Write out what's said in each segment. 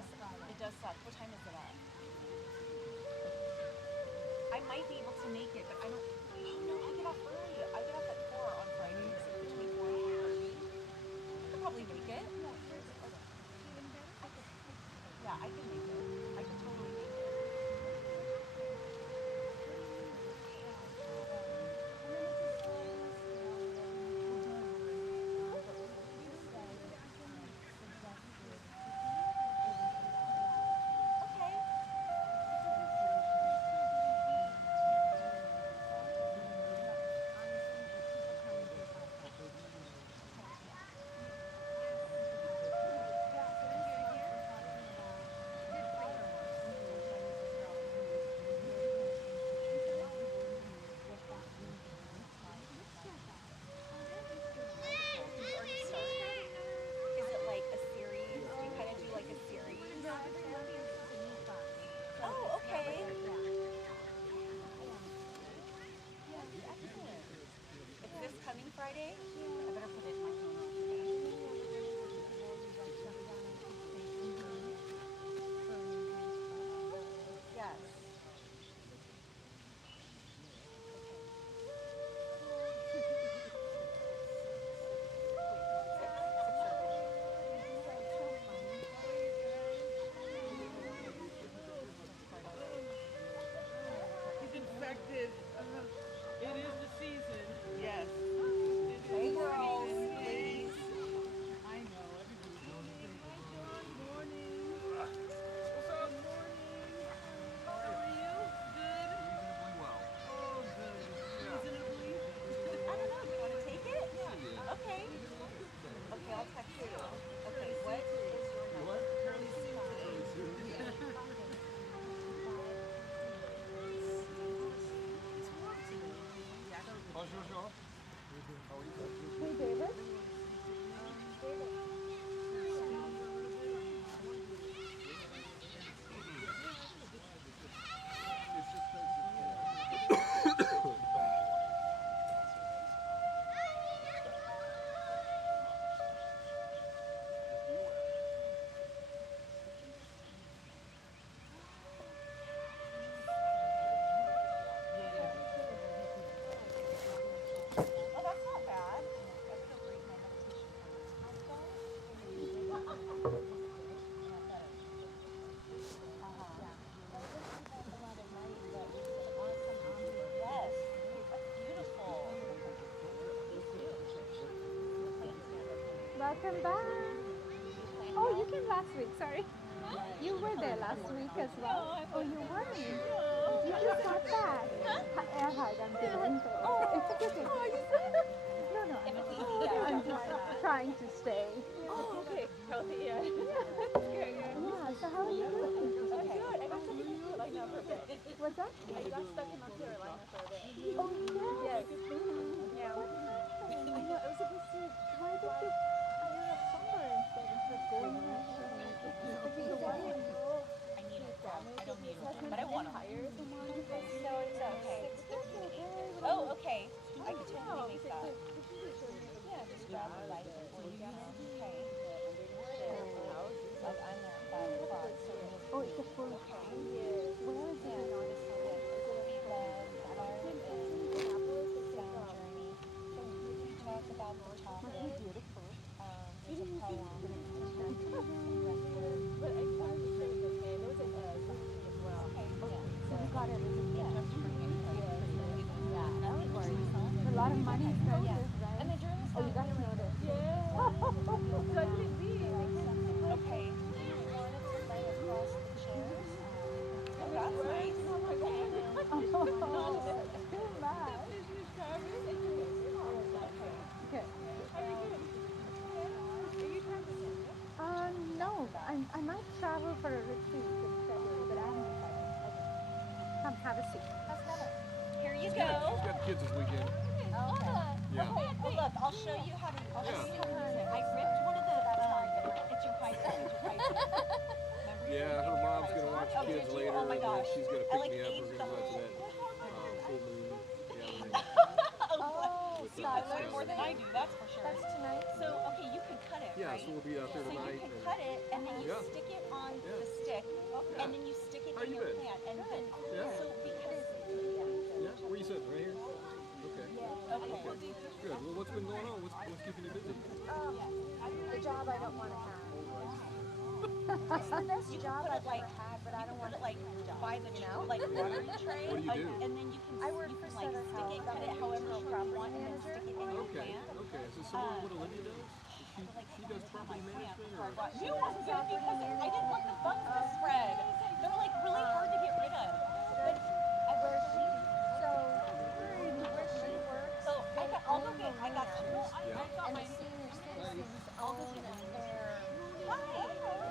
does suck. What time is it at? I might be able to make it, but I don't. Oh no, I get off early. I get off at 4 on Fridays, between 4 and 4:30. I could probably make it. Yeah, I can make it. I can totally make it. Okay. Is it like a series? You kind of do like a series? Oh, okay. Excellent. It's this coming Friday? I better put it in my phone. Yes. He's infected. It is the season. Yes. It Hey is the girls, season. please. I know. Everybody's hi, John. Morning. What's up? Morning. How are you? Good? Reasonably well. Oh, good. Reasonably? I don't know. Do you want to take it? Yeah. Okay. Okay, I'll text you. Okay, what is your number? What? Curly suit today. It's warm today. Bonjour. How are you? Hey, David. It's just Oh, that's not bad. I feel great. My meditation Yes. That's beautiful. Welcome back. Oh, you came last week. Sorry. You were there last week as well. Oh, you weren't. You just got back. Hi, I'm kidding. It's okay. No, no. I'm just trying to stay. Oh, okay. Healthy, yeah. Yeah, so how are you doing? Okay. Good. I got stuck in North Carolina for a bit. What's that? I got stuck in North Carolina for a bit. Oh, yes. Yeah. What happened? I was supposed to. Why did you hire a plumber instead of going ahead? I need a job. I don't need one, but I want to hire someone. So it's okay. Oh, okay. I could totally make that. Yeah, just grab the license for you. Okay. Like I'm there at 5 o'clock. So Oh, it's a full time. Where is it? Talk about the topic. Must be beautiful. There's a poem. But I found the thing okay. There was a something as well. Okay, yeah. So you got everything. Yeah, just to bring it. Yeah, that would work. A lot of money spent, Yeah. right? And then during the Oh, you got notice. Yeah. So I didn't leave. Okay. You wanted to lay across the chairs? Oh, that's nice. Too much. Okay. No, I might travel for a retreat in February, but I haven't decided. Come, have a seat. That's better. Here you She's go. got kids this weekend. Okay. Yeah. Well, look, I'll show you how to. I'll show you how to use it. I ripped one of the. It's your pipe. Yeah, her mom's gonna watch the kids later, Oh my and then gosh. she's gonna I pick like me up. aged We're the gonna go whole. to that full moon gathering. Oh, with you learn more than I do. That's for sure. That's tonight. So, okay, you can cut it, Yeah, right? so we'll be out there So you tonight. can and- cut it and then you Yeah. stick it on Yeah. and then you stick it How in you your been? plant, and then Yeah. so because Yeah. Where you sitting? Right here. Okay. okay. Good. Well, what's been going on? What's keeping you busy? The job I don't want to have. It's the best You can job put I've it like ever had, but I don't want put it to like by the like watering tray, What do you do? and then you can I work you for can like Sutter stick it, Health. cut I'm it a however regional shape you property want, and then manager. stick it in your Okay. plant. Okay. Is this similar to what Olivia does? She does property management or? You was good because I didn't want the bugs to spread. They were like really hard to get rid of. But Where she works, so I got two. Yeah. and the senior citizens own their Hi.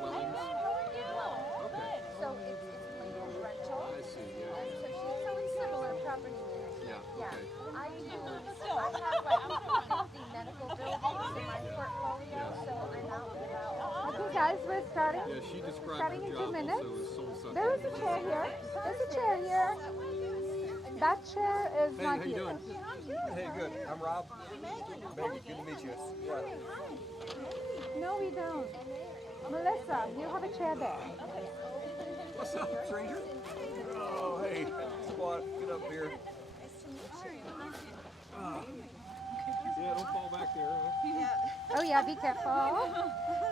I'm good. How are you? Okay. so it's land rental. I see. Yeah. So it's similar property management. Yeah. Okay. I do. Still. I have like 50 medical buildings in my portfolio, so I'm out and about. Okay, guys, we're starting. Yeah. She described Starting her in 2 job minutes. also as soul sucking. There is a chair here. There's a chair here. That chair is Hey, not how you here. doing? Hey, good. I'm Rob. Maggie, good to meet you. Yeah. No, we don't. Melissa, you have a chair there. What's up, stranger? Oh, hey. Squat, get up here. Yeah. Don't fall back there. Huh? Oh yeah, be careful.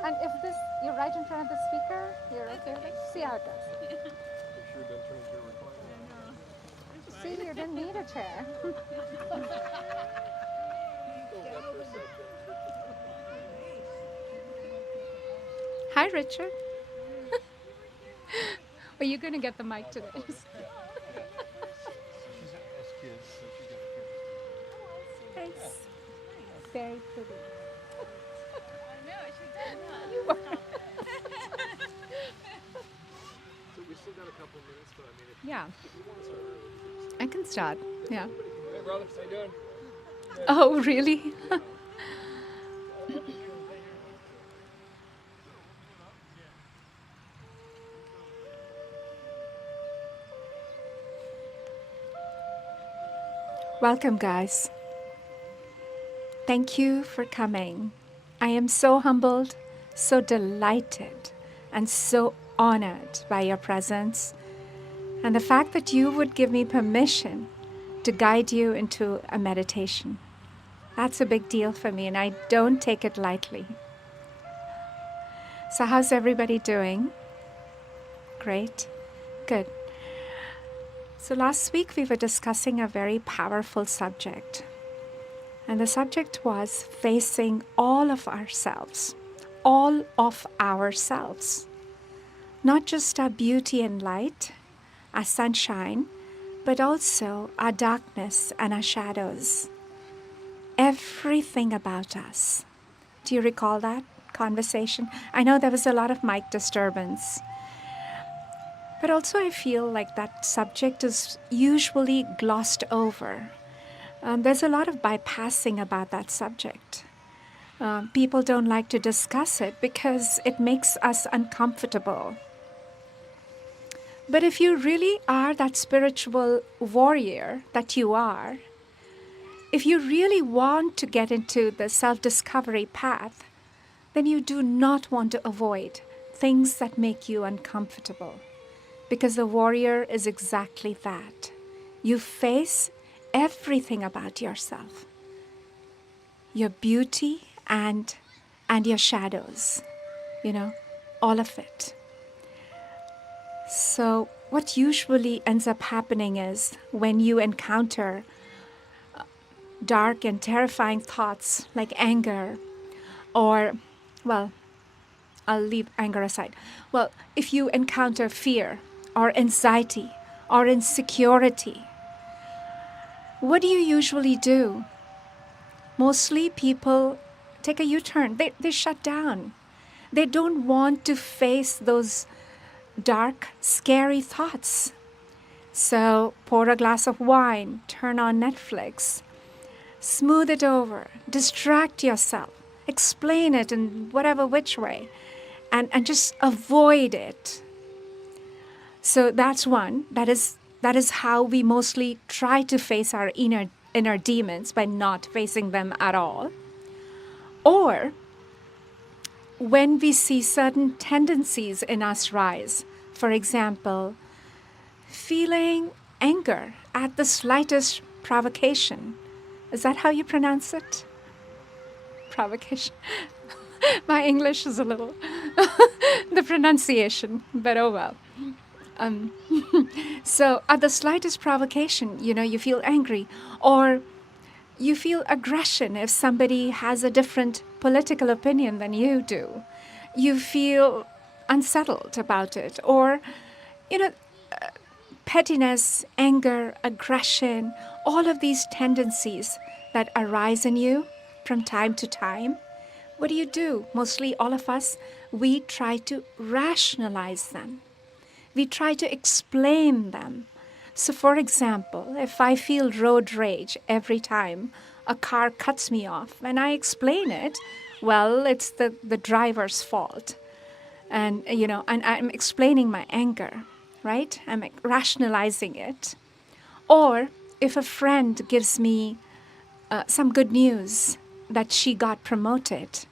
And if this, you're right in front of the speaker, you're okay with it? See how it goes. Make sure it doesn't turn into a recliner. See, you didn't need a chair. Hi, Richard. Are you going to get the mic today? She's has kids, so she got a kid. Thanks. Very pretty. So we still got a couple minutes, but I mean, if Yeah, you want to start early, I can start. Yeah. Hey, brother, how you doing? Oh, really? Welcome, guys. Thank you for coming. I am so humbled, so delighted, and so honored by your presence and the fact that you would give me permission to guide you into a meditation. That's a big deal for me, and I don't take it lightly. So, how's everybody doing? Great. Good. So, last week we were discussing a very powerful subject. And the subject was facing all of ourselves, not just our beauty and light, our sunshine, but also our darkness and our shadows. Everything about us. Do you recall that conversation? I know there was a lot of mic disturbance. But also I feel like that subject is usually glossed over. There's a lot of bypassing about that subject. People don't like to discuss it because it makes us uncomfortable. But if you really are that spiritual warrior that you are, if you really want to get into the self-discovery path, then you do not want to avoid things that make you uncomfortable. Because the warrior is exactly that. You face everything about yourself. Your beauty and your shadows. All of it. So what usually ends up happening is when you encounter dark and terrifying thoughts like anger or, well, I'll leave anger aside. Well, if you encounter fear or anxiety or insecurity, what do you usually do? Mostly people take a U-turn. They shut down. They don't want to face those dark, scary thoughts. So pour a glass of wine, turn on Netflix, smooth it over, distract yourself, explain it in whatever which way, and just avoid it. So that's one. That is how we mostly try to face our inner demons, by not facing them at all. Or when we see certain tendencies in us rise, for example, feeling anger at the slightest provocation. Is that how you pronounce it? Provocation. My English is a little the pronunciation, but oh well. Um, so at the slightest provocation, you feel angry, or you feel aggression if somebody has a different political opinion than you do. You feel unsettled about it, or, pettiness, anger, aggression, all of these tendencies that arise in you from time to time. What do? Mostly all of us, we try to rationalize them. We try to explain them. So for example, if I feel road rage every time a car cuts me off and I explain it, well, it's the driver's fault. And, and I'm explaining my anger, right? I'm rationalizing it. Or if a friend gives me some good news that she got promoted,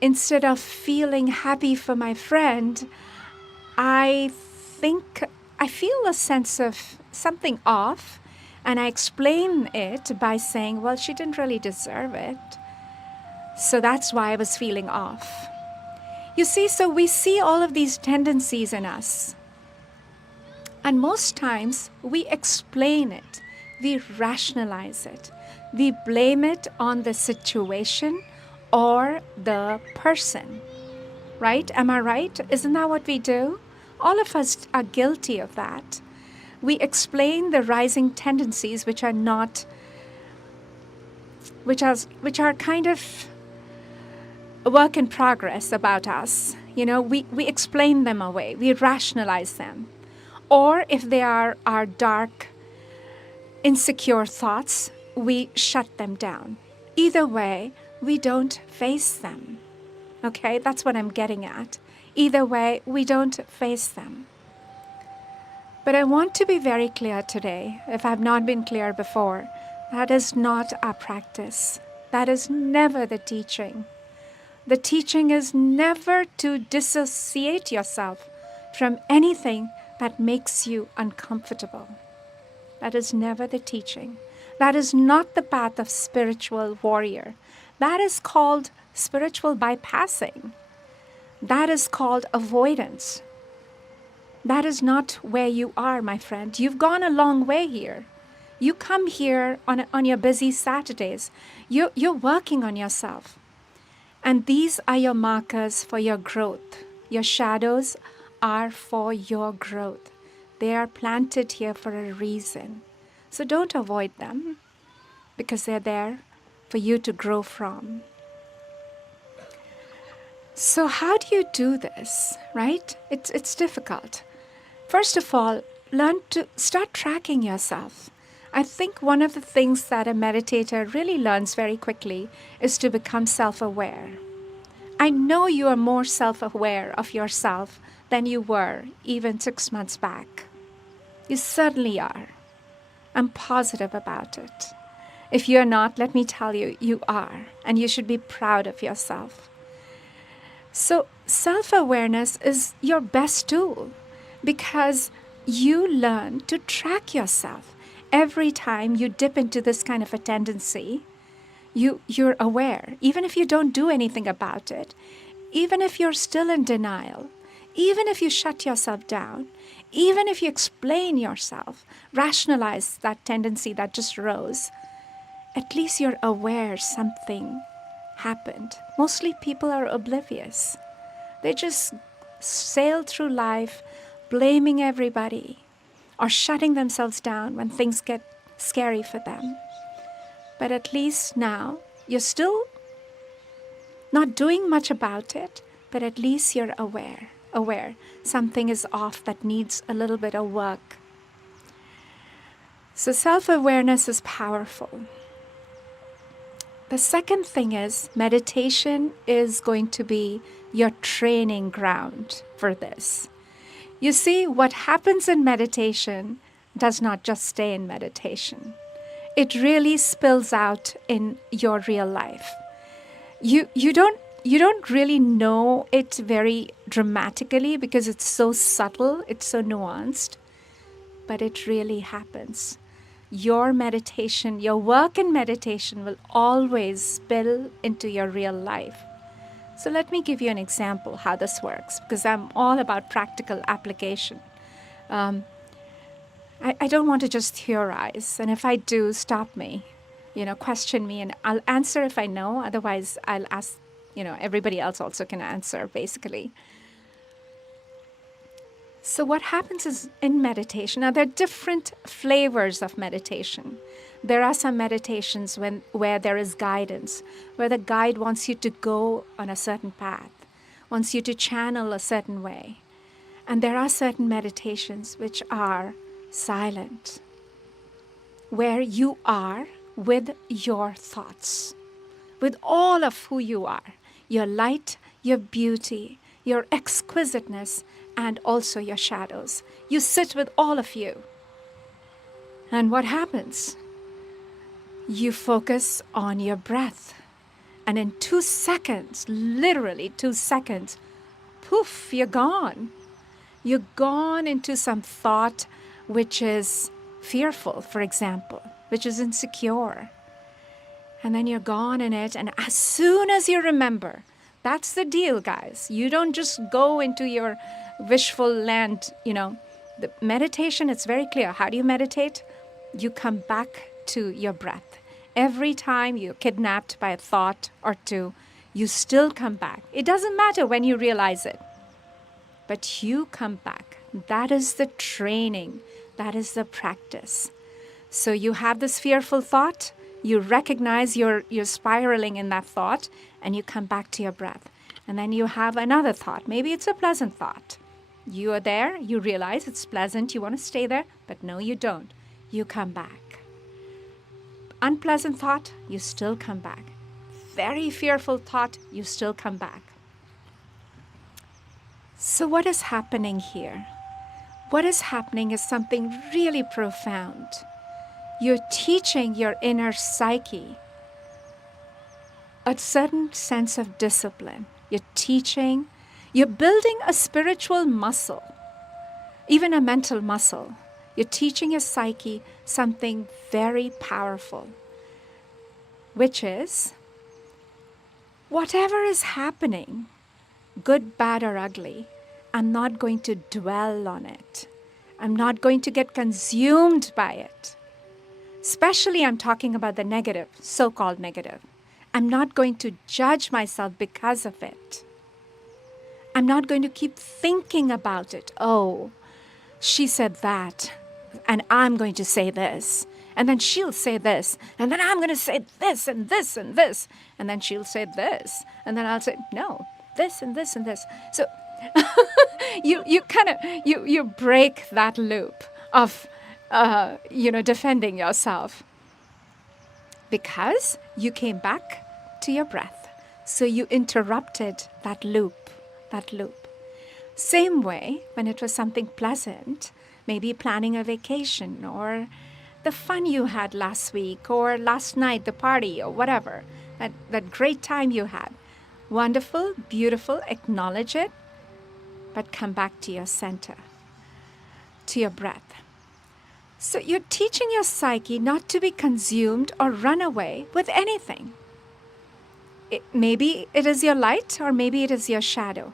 instead of feeling happy for my friend, I feel a sense of something off, and I explain it by saying, well, she didn't really deserve it. So that's why I was feeling off. You see, so we see all of these tendencies in us. And most times we explain it, we rationalize it, we blame it on the situation or the person. Right? Am I right? Isn't that what we do? All of us are guilty of that. We explain the rising tendencies which are kind of a work in progress about us. We explain them away. We rationalize them. Or if they are our dark, insecure thoughts, we shut them down. Either way, we don't face them. Okay, that's what I'm getting at. Either way, we don't face them. But I want to be very clear today, if I've not been clear before, that is not our practice. That is never the teaching. The teaching is never to dissociate yourself from anything that makes you uncomfortable. That is never the teaching. That is not the path of spiritual warrior. That is called spiritual bypassing. That is called avoidance. That is not where you are, my friend. You've gone a long way here. You come here on your busy Saturdays. You're working on yourself. And these are your markers for your growth. Your shadows are for your growth. They are planted here for a reason. So don't avoid them, because they're there for you to grow from. So how do you do this, right? It's difficult. First of all, learn to start tracking yourself. I think one of the things that a meditator really learns very quickly is to become self-aware. I know you are more self-aware of yourself than you were even 6 months back. You certainly are. I'm positive about it. If you're not, let me tell you, you are, and you should be proud of yourself. So self-awareness is your best tool, because you learn to track yourself. Every time you dip into this kind of a tendency, you're aware, even if you don't do anything about it, even if you're still in denial, even if you shut yourself down, even if you explain yourself, rationalize that tendency that just rose, at least you're aware something happened. Mostly people are oblivious. They just sail through life blaming everybody or shutting themselves down when things get scary for them. But at least now, you're still not doing much about it, but at least you're aware something is off that needs a little bit of work. So self-awareness is powerful. The second thing is meditation is going to be your training ground for this. You see, what happens in meditation does not just stay in meditation. It really spills out in your real life. You you don't really know it very dramatically because it's so subtle, it's so nuanced, but it really happens. Your meditation, your work in meditation will always spill into your real life. So let me give you an example how this works, because I'm all about practical application. I don't want to just theorize, and if I do, stop me, question me, and I'll answer if I know. Otherwise, I'll ask, everybody else also can answer, basically. So what happens is in meditation, now there are different flavors of meditation. There are some meditations where there is guidance, where the guide wants you to go on a certain path, wants you to channel a certain way. And there are certain meditations which are silent, where you are with your thoughts, with all of who you are, your light, your beauty, your exquisiteness, and also your shadows. You sit with all of you. And what happens? You focus on your breath. And in 2 seconds, literally 2 seconds, poof, you're gone. You're gone into some thought which is fearful, for example, which is insecure. And then you're gone in it. And as soon as you remember, that's the deal, guys. You don't just go into your wishful land, The meditation, it's very clear. How do you meditate? You come back to your breath. Every time you're kidnapped by a thought or two, you still come back. It doesn't matter when you realize it, but you come back. That is the training. That is the practice. So you have this fearful thought, you recognize you're spiraling in that thought, and you come back to your breath. And then you have another thought. Maybe it's a pleasant thought. You are there, you realize it's pleasant, you want to stay there, but no, you don't. You come back. Unpleasant thought, you still come back. Very fearful thought, you still come back. So what is happening here? What is happening is something really profound. You're teaching your inner psyche a certain sense of discipline. You're building a spiritual muscle, even a mental muscle. You're teaching your psyche something very powerful, which is whatever is happening, good, bad, or ugly, I'm not going to dwell on it. I'm not going to get consumed by it. Especially I'm talking about the negative, so-called negative. I'm not going to judge myself because of it. I'm not going to keep thinking about it. Oh, she said that, and I'm going to say this. And then she'll say this, and then I'm going to say this and this and this. And then she'll say this, and then I'll say, no, this and this and this. So you break that loop of, defending yourself. Because you came back to your breath. So you interrupted that loop. Same way, when it was something pleasant, maybe planning a vacation or the fun you had last week or last night, the party or whatever, that great time you had. Wonderful, beautiful, acknowledge it, but come back to your center, to your breath. So you're teaching your psyche not to be consumed or run away with anything. Maybe it is your light or maybe it is your shadow.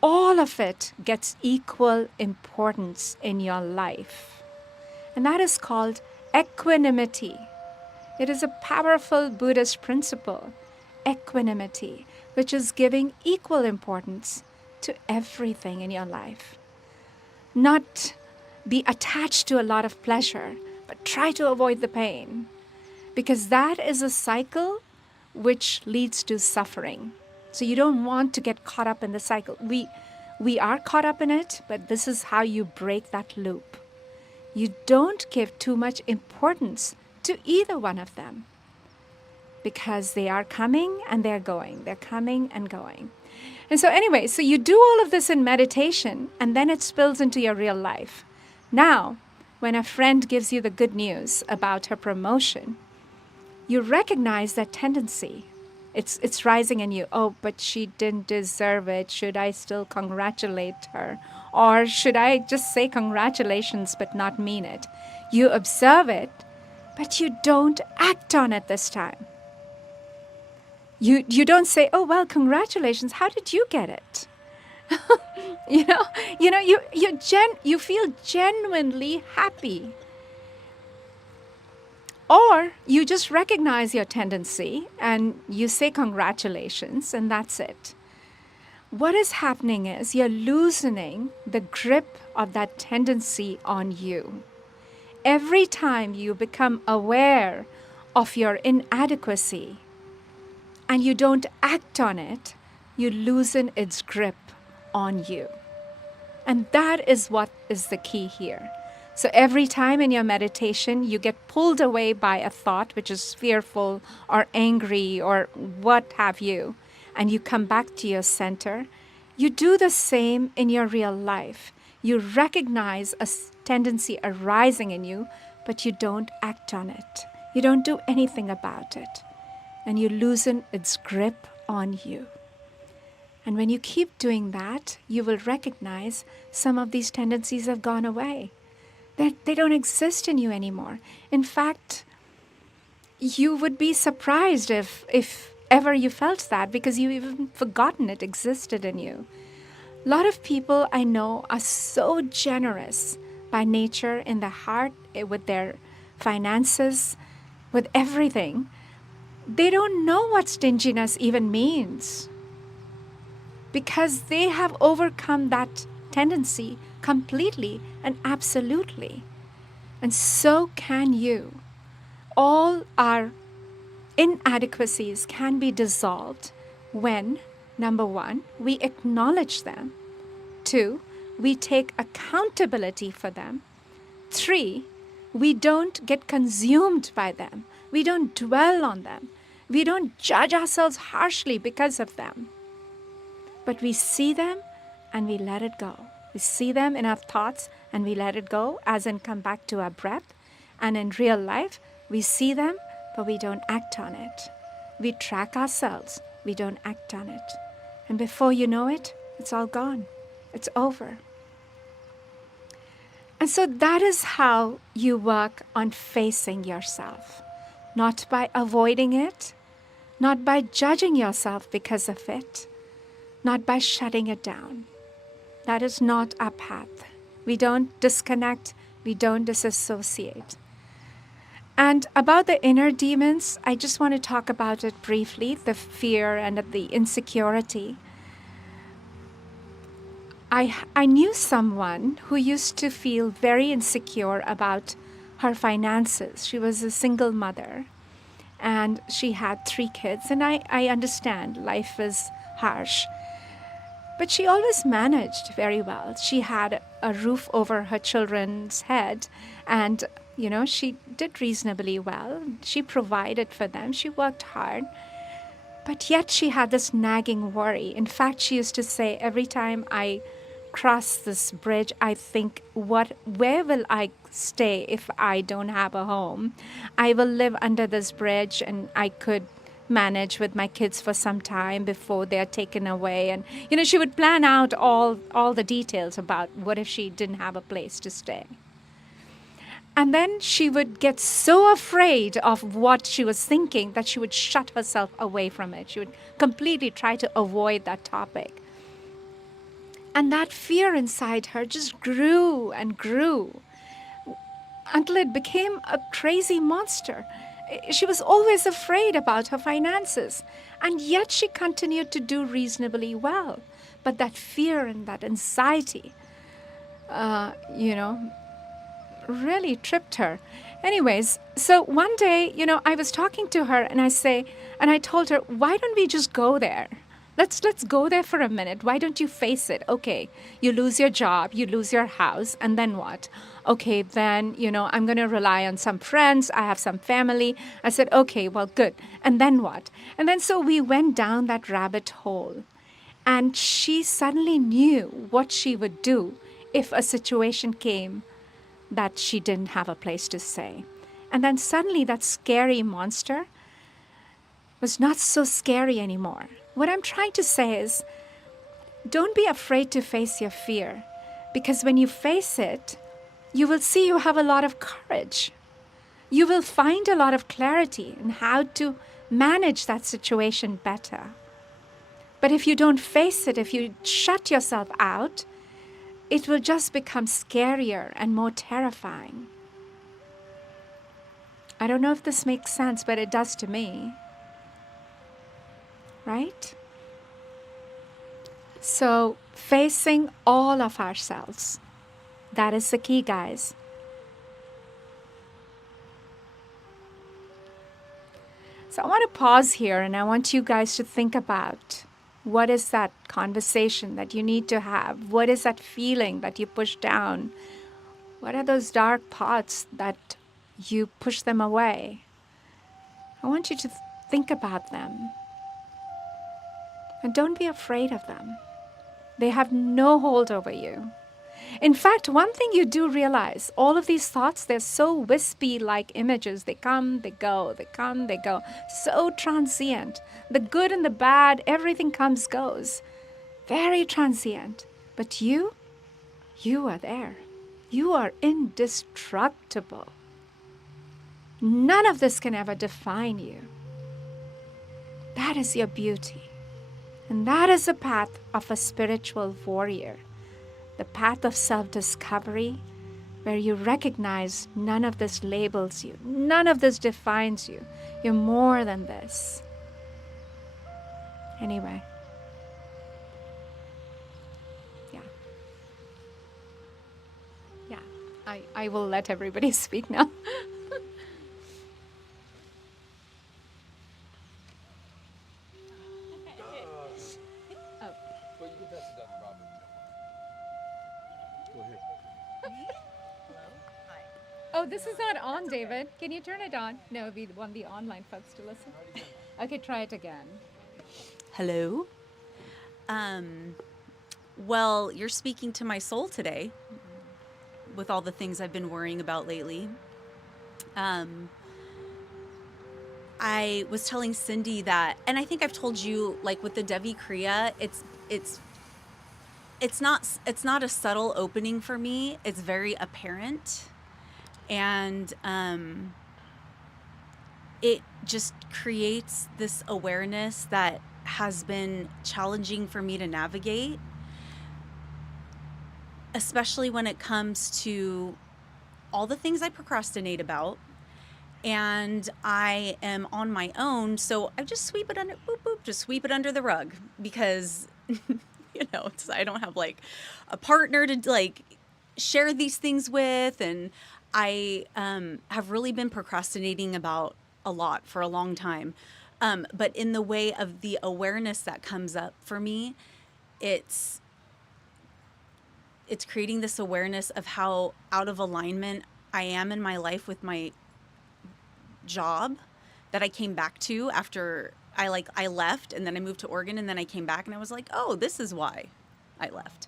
All of it gets equal importance in your life. And that is called equanimity. It is a powerful Buddhist principle, equanimity, which is giving equal importance to everything in your life. Not be attached to a lot of pleasure, but try to avoid the pain. Because that is a cycle which leads to suffering. So you don't want to get caught up in the cycle. We are caught up in it, but this is how you break that loop. You don't give too much importance to either one of them. Because they are coming and they're going. They're coming and going. And so anyway, so you do all of this in meditation, and then it spills into your real life. Now, when a friend gives you the good news about her promotion, you recognize that tendency. It's rising in you. Oh, but she didn't deserve it. Should I still congratulate her? Or should I just say congratulations but not mean it? You observe it, but you don't act on it this time. You don't say, oh, well, congratulations. How did you get it? You feel genuinely happy. Or you just recognize your tendency and you say congratulations and that's it. What is happening is you're loosening the grip of that tendency on you. Every time you become aware of your inadequacy and you don't act on it, you loosen its grip on you. And that is what is the key here. So every time in your meditation, you get pulled away by a thought which is fearful or angry or what have you, and you come back to your center, you do the same in your real life. You recognize a tendency arising in you, but you don't act on it. You don't do anything about it. And you loosen its grip on you. And when you keep doing that, you will recognize some of these tendencies have gone away. They don't exist in you anymore. In fact, you would be surprised if ever you felt that because you've even forgotten it existed in you. A lot of people I know are so generous by nature in the heart, with their finances, with everything. They don't know what stinginess even means because they have overcome that tendency completely and absolutely. And so can you. All our inadequacies can be dissolved when, number one, we acknowledge them. 2, we take accountability for them. 3, we don't get consumed by them. We don't dwell on them. We don't judge ourselves harshly because of them. But we see them and we let it go. We see them in our thoughts and we let it go, as in come back to our breath. And in real life, we see them, but we don't act on it. We track ourselves. We don't act on it. And before you know it, it's all gone. It's over. And so that is how you work on facing yourself. Not by avoiding it, not by judging yourself because of it, not by shutting it down. That is not our path. We don't disconnect, we don't disassociate. And about the inner demons, I just want to talk about it briefly, the fear and the insecurity. I knew someone who used to feel very insecure about her finances. She was a single mother and she had 3 kids. And I understand life is harsh. But she always managed very well. She had a roof over her children's head and, she did reasonably well. She provided for them. She worked hard. But yet she had this nagging worry. In fact, she used to say, every time I cross this bridge, I think, where will I stay if I don't have a home? I will live under this bridge and I could manage with my kids for some time before they're taken away. And, she would plan out all the details about what if she didn't have a place to stay. And then she would get so afraid of what she was thinking that she would shut herself away from it. She would completely try to avoid that topic. And that fear inside her just grew and grew until it became a crazy monster. She was always afraid about her finances, and yet she continued to do reasonably well. But that fear and that anxiety, really tripped her. Anyways, so one day, I was talking to her and I told her, why don't we just go there? Let's go there for a minute. Why don't you face it? Okay, you lose your job, you lose your house, and then what? Okay, then, I'm going to rely on some friends. I have some family. I said, okay, well, good. And then what? And then so we went down that rabbit hole. And she suddenly knew what she would do if a situation came that she didn't have a place to stay. And then suddenly that scary monster was not so scary anymore. What I'm trying to say is, don't be afraid to face your fear, because when you face it, you will see you have a lot of courage. You will find a lot of clarity in how to manage that situation better. But if you don't face it, if you shut yourself out, it will just become scarier and more terrifying. I don't know if this makes sense, but it does to me. Right? So, facing all of ourselves, that is the key, guys. So I want to pause here and I want you guys to think about, what is that conversation that you need to have? What is that feeling that you push down? What are those dark parts that you push them away? I want you to think about them. And don't be afraid of them. They have no hold over you. In fact, one thing you do realize, all of these thoughts, they're so wispy like images. They come, they go, they come, they go. So transient. The good and the bad, everything comes, goes. Very transient. But you are there. You are indestructible. None of this can ever define you. That is your beauty. And that is the path of a spiritual warrior. The path of self-discovery, where you recognize none of this labels you. None of this defines you. You're more than this. Anyway. Yeah. I will let everybody speak now. Oh, this is not on, David. Can you turn it on? No, we want the online folks to listen. Okay, try it again. Hello. Well, you're speaking to my soul today with all the things I've been worrying about lately. I was telling Cindy that, and I think I've told you, like with the Devi Kriya, it's not a subtle opening for me. It's very apparent. And it just creates this awareness that has been challenging for me to navigate, especially when it comes to all the things I procrastinate about. And I am on my own, so I just sweep it under the rug, because I don't have like a partner to like share these things with, and I have really been procrastinating about a lot for a long time. But in the way of the awareness that comes up for me, it's creating this awareness of how out of alignment I am in my life with my job that I came back to after I left, and then I moved to Oregon, and then I came back and I was like, oh, this is why I left.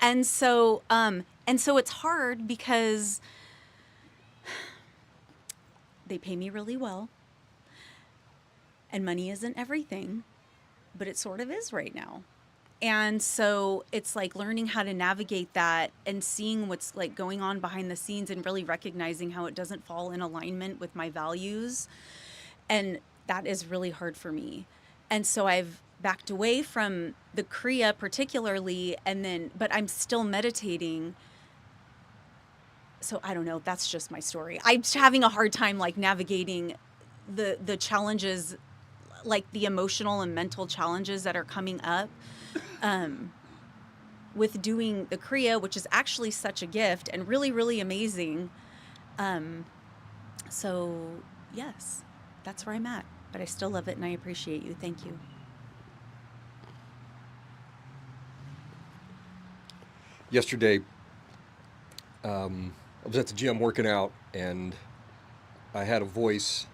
And so it's hard because they pay me really well, and money isn't everything, but it sort of is right now. And so it's like learning how to navigate that and seeing what's like going on behind the scenes, and really recognizing how it doesn't fall in alignment with my values. And that is really hard for me. And so I've backed away from the Kriya particularly, but I'm still meditating. So I don't know, that's just my story. I'm having a hard time like navigating the challenges, like the emotional and mental challenges that are coming up with doing the Kriya, which is actually such a gift and really, really amazing. So yes, that's where I'm at, but I still love it and I appreciate you. Thank you. Yesterday, I was at the gym working out, and I had a voice.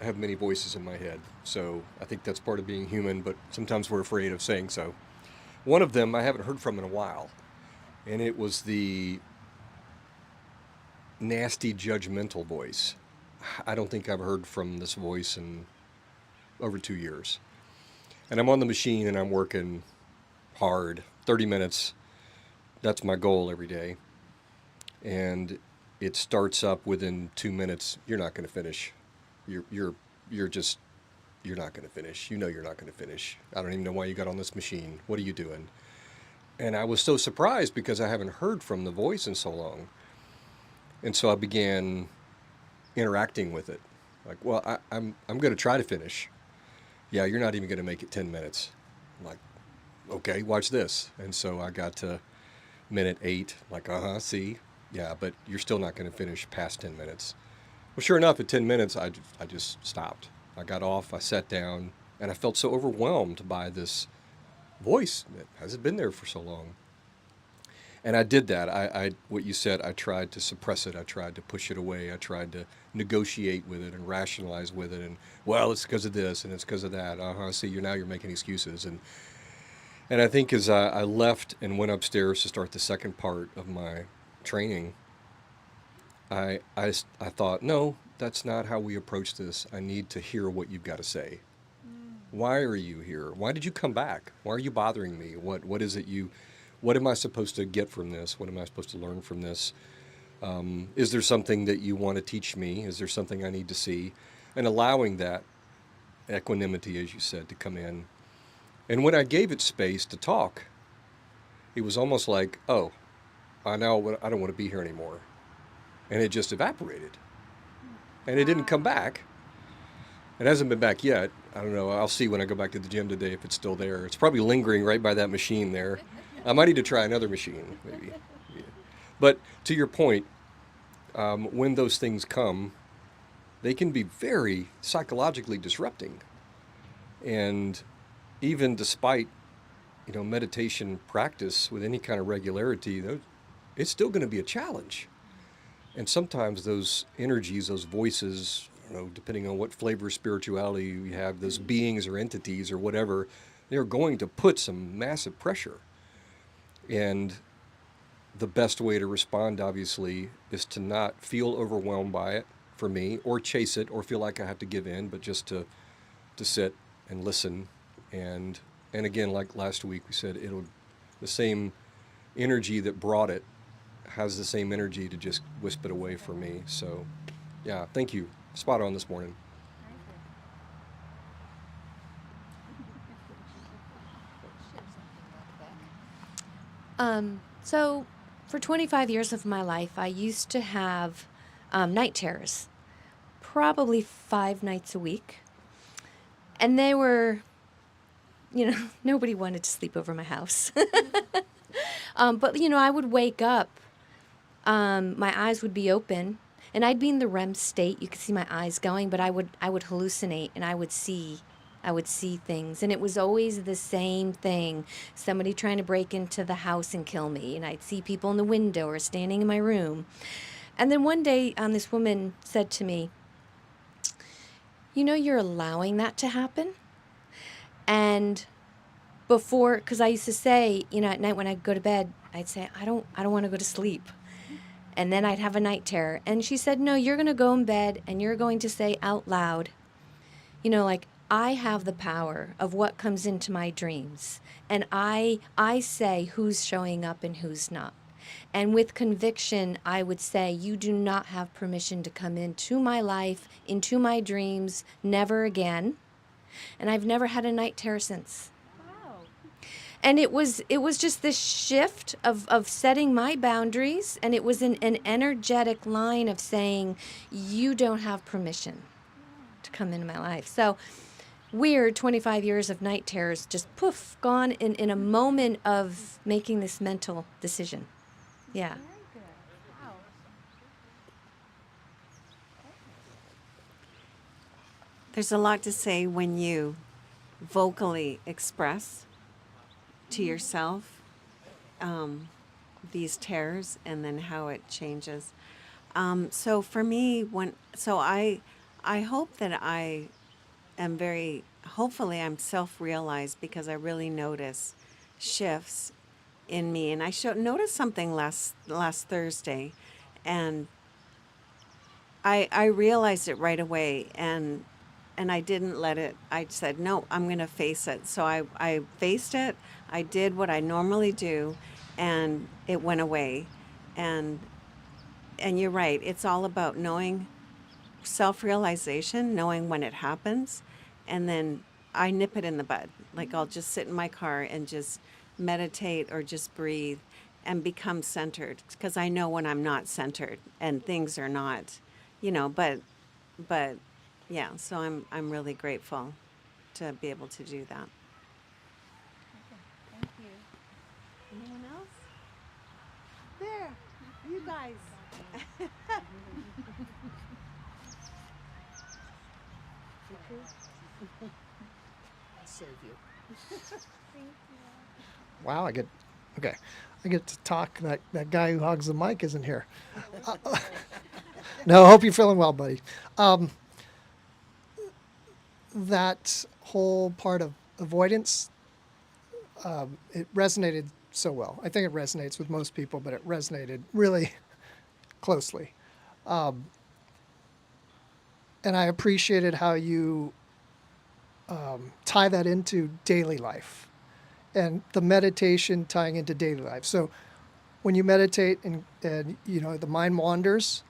I have many voices in my head, so I think that's part of being human, but sometimes we're afraid of saying so. One of them I haven't heard from in a while, and it was the nasty, judgmental voice. I don't think I've heard from this voice in over 2 years. And I'm on the machine and I'm working hard, 30 minutes. That's my goal every day. And it starts up within 2 minutes. You're not going to finish. You're not going to finish. You know you're not going to finish. I don't even know why you got on this machine. What are you doing? And I was so surprised because I haven't heard from the voice in so long. And so I began interacting with it. Like, well, I'm going to try to finish. Yeah, you're not even going to make it 10 minutes. I'm like, okay, watch this. And so I got to minute 8, like, see, yeah, but you're still not going to finish past 10 minutes. Well, sure enough, at 10 minutes, I just stopped. I got off, I sat down, and I felt so overwhelmed by this voice that hasn't been there for so long. And I did that. I what you said, I tried to suppress it. I tried to push it away. I tried to negotiate with it and rationalize with it. And, well, it's because of this and it's because of that. See, you're making excuses. And I think as I left and went upstairs to start the second part of my training, I thought, no, that's not how we approach this. I need to hear what you've got to say. Why are you here? Why did you come back? Why are you bothering me? What is it what am I supposed to get from this? What am I supposed to learn from this? Is there something that you want to teach me? Is there something I need to see? And allowing that equanimity, as you said, to come in. And when I gave it space to talk, it was almost like, oh, I don't want to be here anymore. And it just evaporated. And it didn't come back. It hasn't been back yet. I don't know. I'll see when I go back to the gym today if it's still there. It's probably lingering right by that machine there. I might need to try another machine, maybe. Yeah. But to your point, when those things come, they can be very psychologically disrupting. And even despite, meditation practice with any kind of regularity, it's still going to be a challenge. And sometimes those energies, those voices, depending on what flavor of spirituality you have, those beings or entities or whatever, they're going to put some massive pressure. And the best way to respond, obviously, is to not feel overwhelmed by it, for me, or chase it, or feel like I have to give in, but just to sit and listen. And again, like last week, we said the same energy that brought it has the same energy to just wisp it away for me. So, yeah, thank you. Spot on this morning. So for 25 years of my life, I used to have night terrors, probably 5 nights a week. And they were, nobody wanted to sleep over my house. But, I would wake up, my eyes would be open, and I'd be in the REM state. You could see my eyes going, but I would hallucinate, and I would see things, and it was always the same thing. Somebody trying to break into the house and kill me, and I'd see people in the window or standing in my room. And then one day, this woman said to me, you're allowing that to happen. And before, because I used to say, at night when I'd go to bed, I'd say, I don't want to go to sleep. And then I'd have a night terror. And she said, no, you're going to go in bed and you're going to say out loud, I have the power of what comes into my dreams. And I say who's showing up and who's not. And with conviction, I would say, you do not have permission to come into my life, into my dreams, never again. And I've never had a night terror since. Wow. And it was just this shift of setting my boundaries. And it was an energetic line of saying, you don't have permission to come into my life. So weird 25 years of night terrors, just poof, gone in a moment of making this mental decision. Yeah. Very good. Wow. There's a lot to say when you vocally express to yourself these terrors and then how it changes. So for me, I hope that I am hopefully I'm self-realized, because I really notice shifts in me. And I noticed something last Thursday, and I realized it right away. And and I didn't let it. I said, no, I'm going to face it. So I faced it. I did what I normally do, and it went away. And you're right. It's all about knowing self-realization, knowing when it happens, and then I nip it in the bud. Like I'll just sit in my car and just meditate or just breathe and become centered, because I know when I'm not centered and things are not, but yeah, so I'm really grateful to be able to do that. Thank you. Anyone else? There, you guys. Save you. Wow, I get to talk. That guy who hogs the mic isn't here. No, I hope you're feeling well, buddy. That whole part of avoidance, it resonated so well. I think it resonates with most people, but it resonated really closely. And I appreciated how you tie that into daily life, and the meditation tying into daily life. So when you meditate and the mind wanders,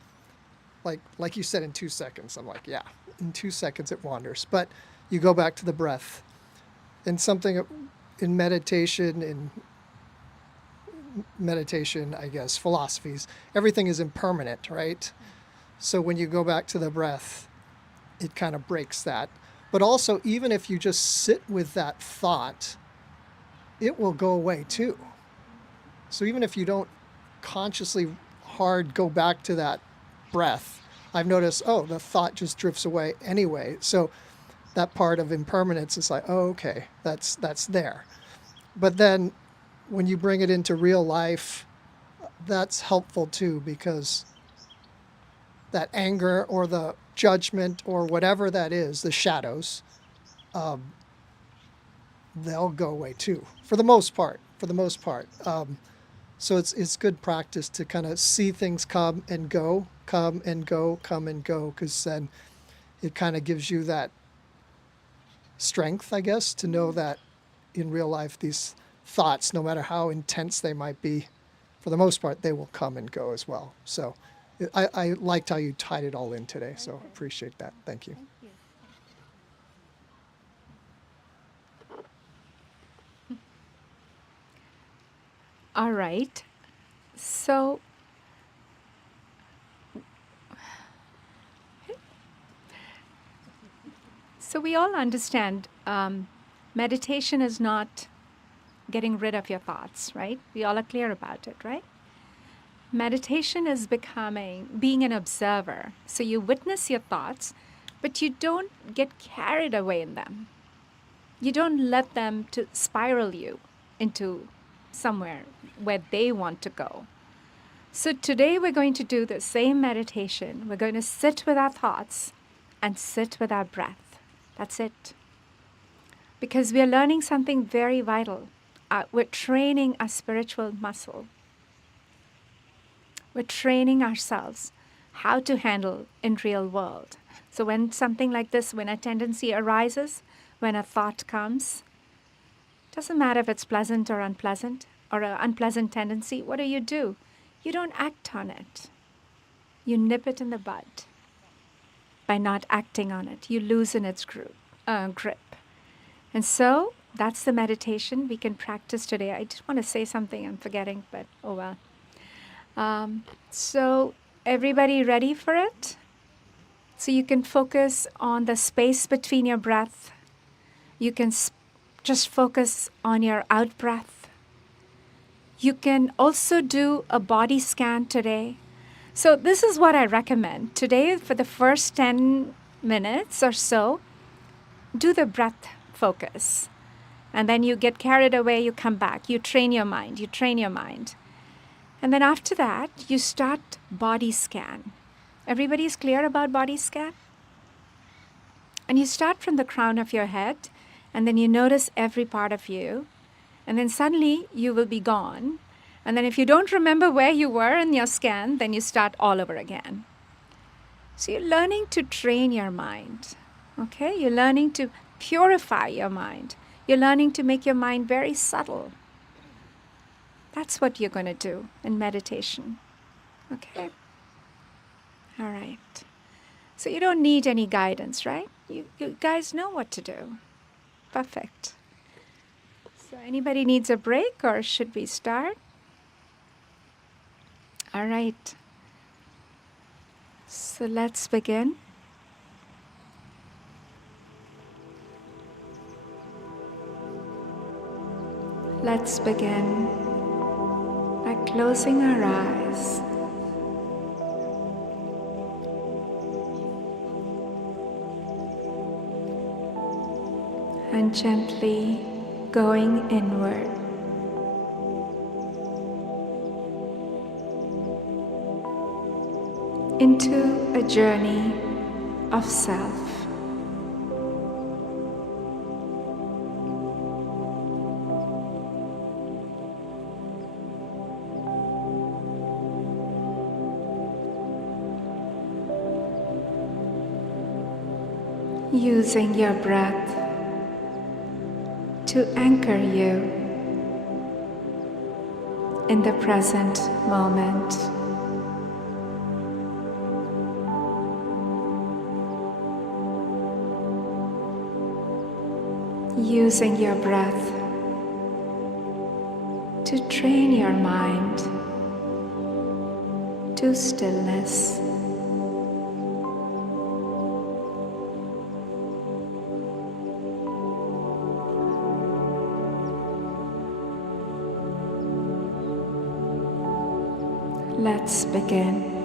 like you said, in 2 seconds, I'm like, yeah, in 2 seconds it wanders. But you go back to the breath. And something in meditation, I guess, philosophies, everything is impermanent, right? So when you go back to the breath, it kind of breaks that. But also, even if you just sit with that thought, it will go away too. So even if you don't consciously hard go back to that breath, I've noticed, the thought just drifts away anyway. So that part of impermanence is like, okay, that's there. But then when you bring it into real life, that's helpful too, because that anger or the judgment or whatever that is, the shadows, they'll go away too, for the most part. So it's good practice to kind of see things come and go, because then it kind of gives you that strength, I guess, to know that in real life, these thoughts, no matter how intense they might be, for the most part, they will come and go as well. So I liked how you tied it all in today, so appreciate that. Thank you. All right. So we all understand meditation is not getting rid of your thoughts, right? We all are clear about it, right? Meditation is being an observer. So you witness your thoughts, but you don't get carried away in them. You don't let them to spiral you into somewhere where they want to go. So today we're going to do the same meditation. We're going to sit with our thoughts and sit with our breath. That's it. Because we are learning something very vital. We're training our spiritual muscle. We're training ourselves how to handle in real world. So when something like this, when a tendency arises, when a thought comes, doesn't matter if it's pleasant or an unpleasant tendency, what do? You don't act on it. You nip it in the bud. By not acting on it, you loosen its grip. And so that's the meditation we can practice today. I just want to say something I'm forgetting, but oh well. So everybody ready for it? So you can focus on the space between your breath. You can just focus on your out breath. You can also do a body scan today. So this is what I recommend. Today, for the first 10 minutes or so, do the breath focus. And then you get carried away, you come back. You train your mind. And then after that, you start body scan. Everybody's clear about body scan? And you start from the crown of your head, and then you notice every part of you. And then suddenly you will be gone. And then if you don't remember where you were in your scan, then you start all over again. So you're learning to train your mind. Okay, you're learning to purify your mind. You're learning to make your mind very subtle. That's what you're going to do in meditation. Okay? All right. So you don't need any guidance, right? You guys know what to do. Perfect. So anybody needs a break or should we start? All right. So let's begin. Let's begin by closing our eyes. And gently going inward. Into a journey of self. Using your breath to anchor you in the present moment. Using your breath to train your mind to stillness. Let's begin.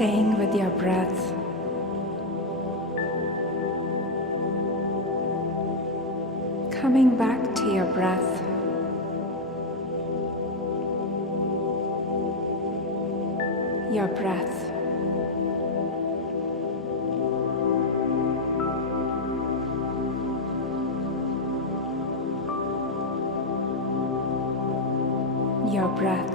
Staying with your breath. Coming back to your breath. Your breath. Your breath.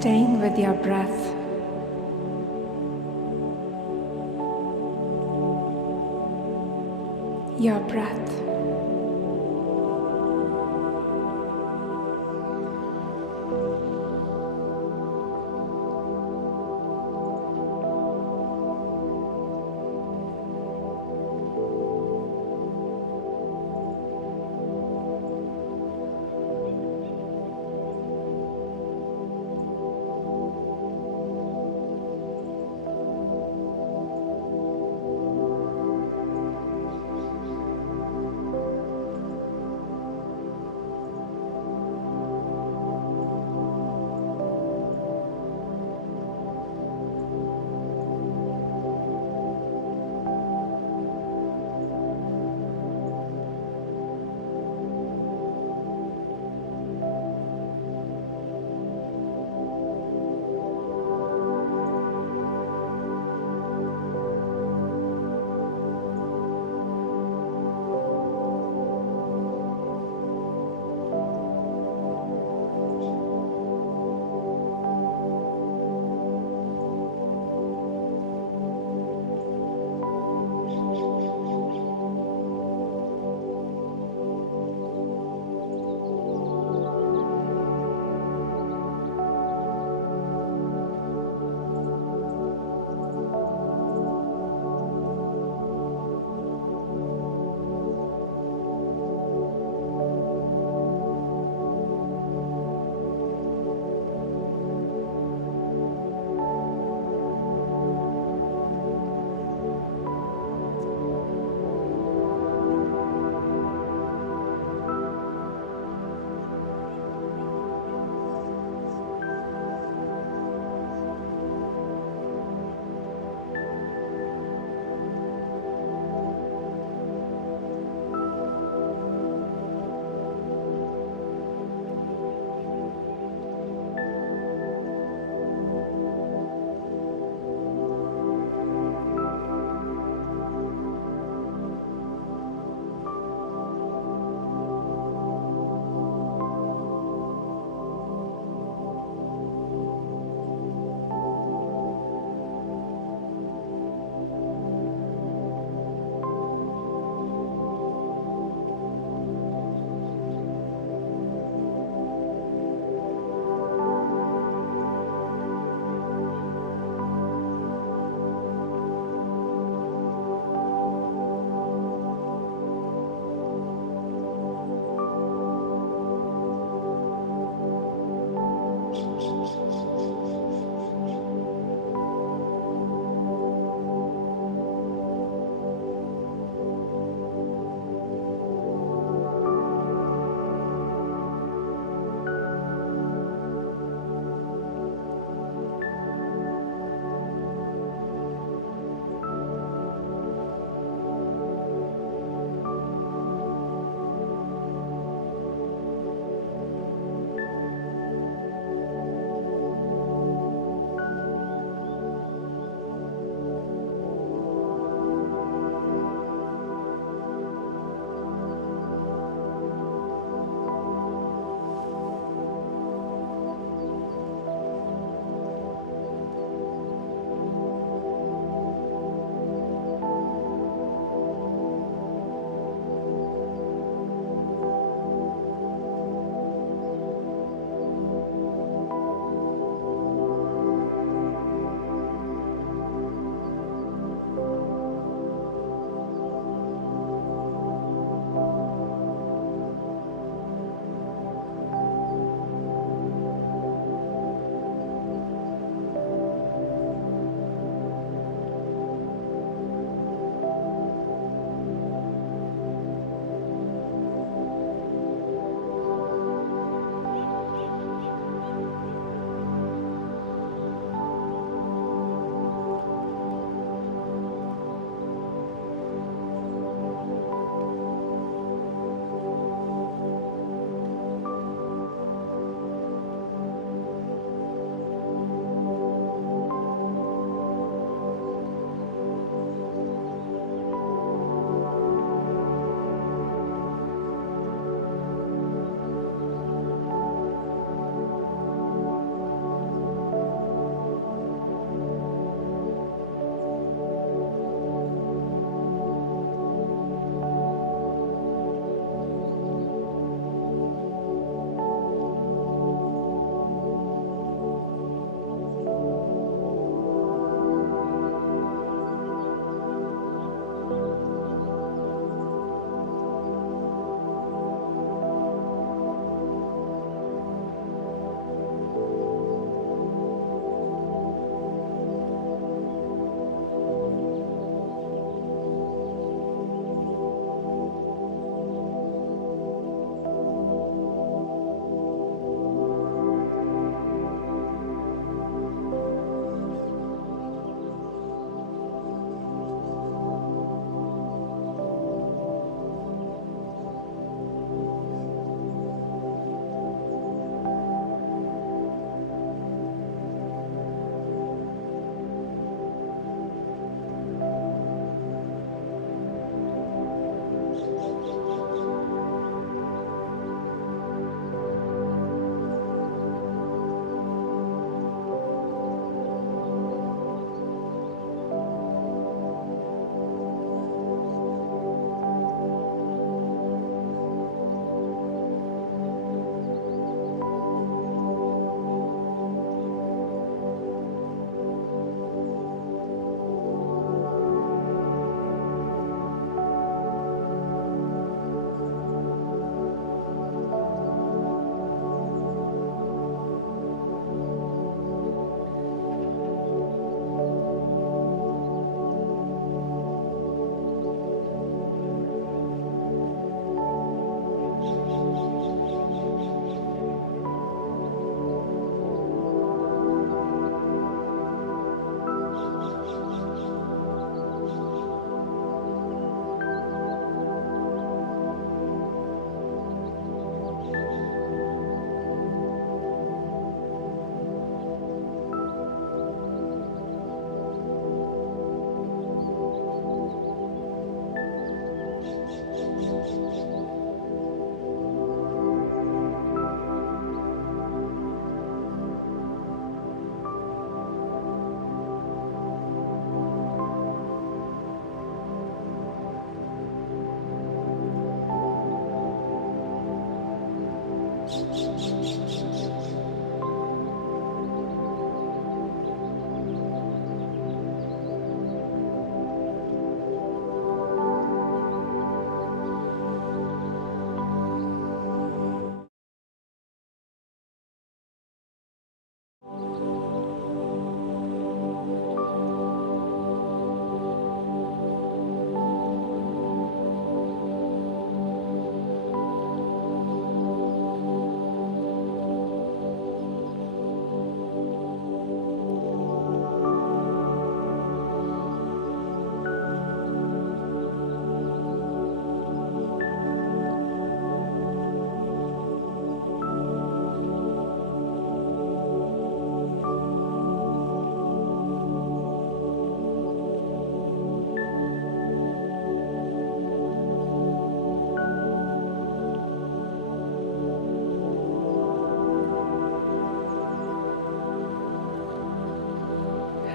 staying with your breath. Your breath.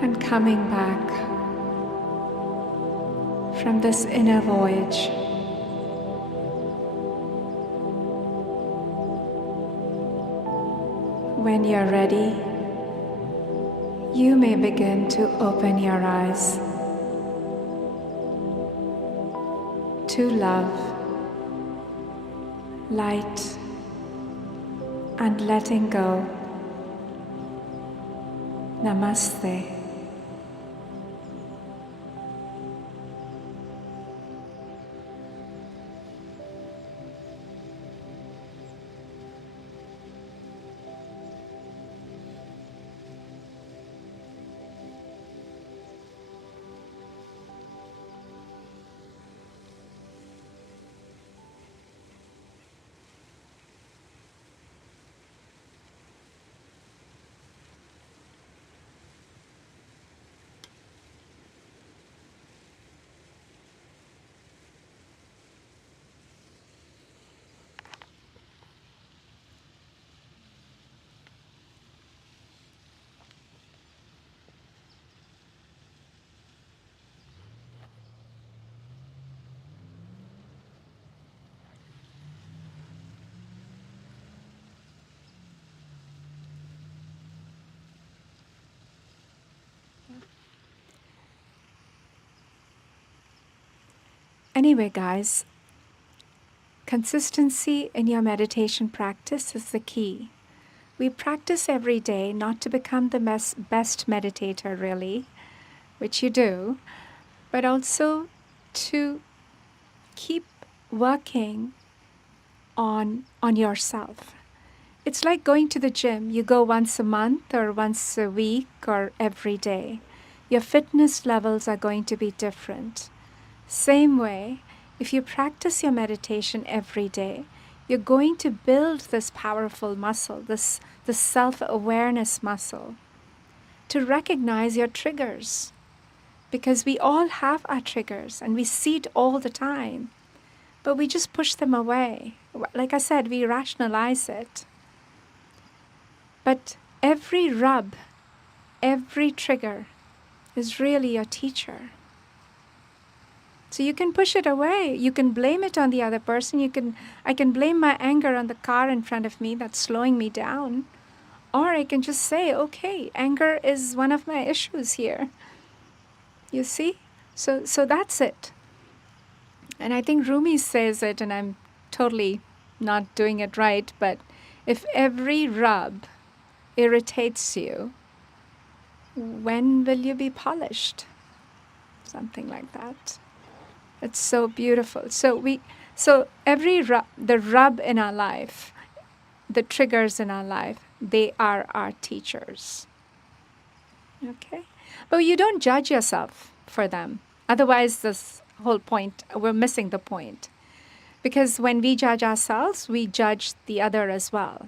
And coming back from this inner voyage, when you're ready, you may begin to open your eyes to love, light, and letting go. Namaste. Anyway, guys, consistency in your meditation practice is the key. We practice every day not to become the best meditator, really, which you do, but also to keep working on yourself. It's like going to the gym. You go once a month or once a week or every day. Your fitness levels are going to be different. Same way, if you practice your meditation every day, you're going to build this powerful muscle, this self-awareness muscle, to recognize your triggers. Because we all have our triggers and we see it all the time, but we just push them away. Like I said, we rationalize it. But every rub, every trigger is really your teacher. So you can push it away. You can blame it on the other person. I can blame my anger on the car in front of me that's slowing me down. Or I can just say, okay, anger is one of my issues here. You see? So that's it. And I think Rumi says it, and I'm totally not doing it right, but if every rub irritates you, when will you be polished? Something like that. It's so beautiful. So every the rub in our life, the triggers in our life, they are our teachers. Okay? But you don't judge yourself for them. Otherwise, this whole point, we're missing the point. Because when we judge ourselves, we judge the other as well.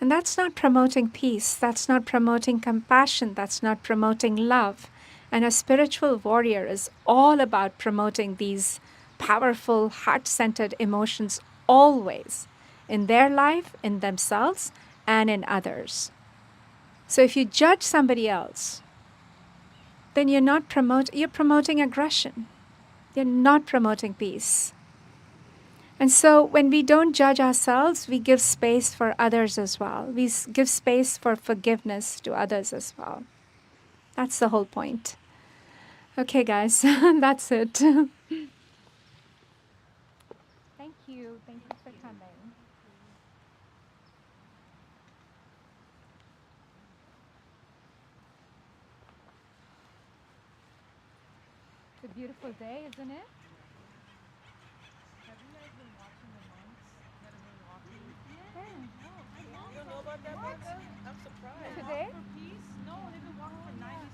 And that's not promoting peace. That's not promoting compassion. That's not promoting love. And a spiritual warrior is all about promoting these powerful, heart-centered emotions always, in their life, in themselves, and in others. So if you judge somebody else, then you're promoting aggression. You're not promoting peace. And so when we don't judge ourselves, we give space for others as well. We give space for forgiveness to others as well. That's the whole point. Okay, guys, that's it. Thank you. Thank you for coming. It's a beautiful day, isn't it? Have you guys been watching the monks that have been walking? Yeah. You don't know about that, Barkha? I'm surprised. Today? For peace? No, they've been walking for 96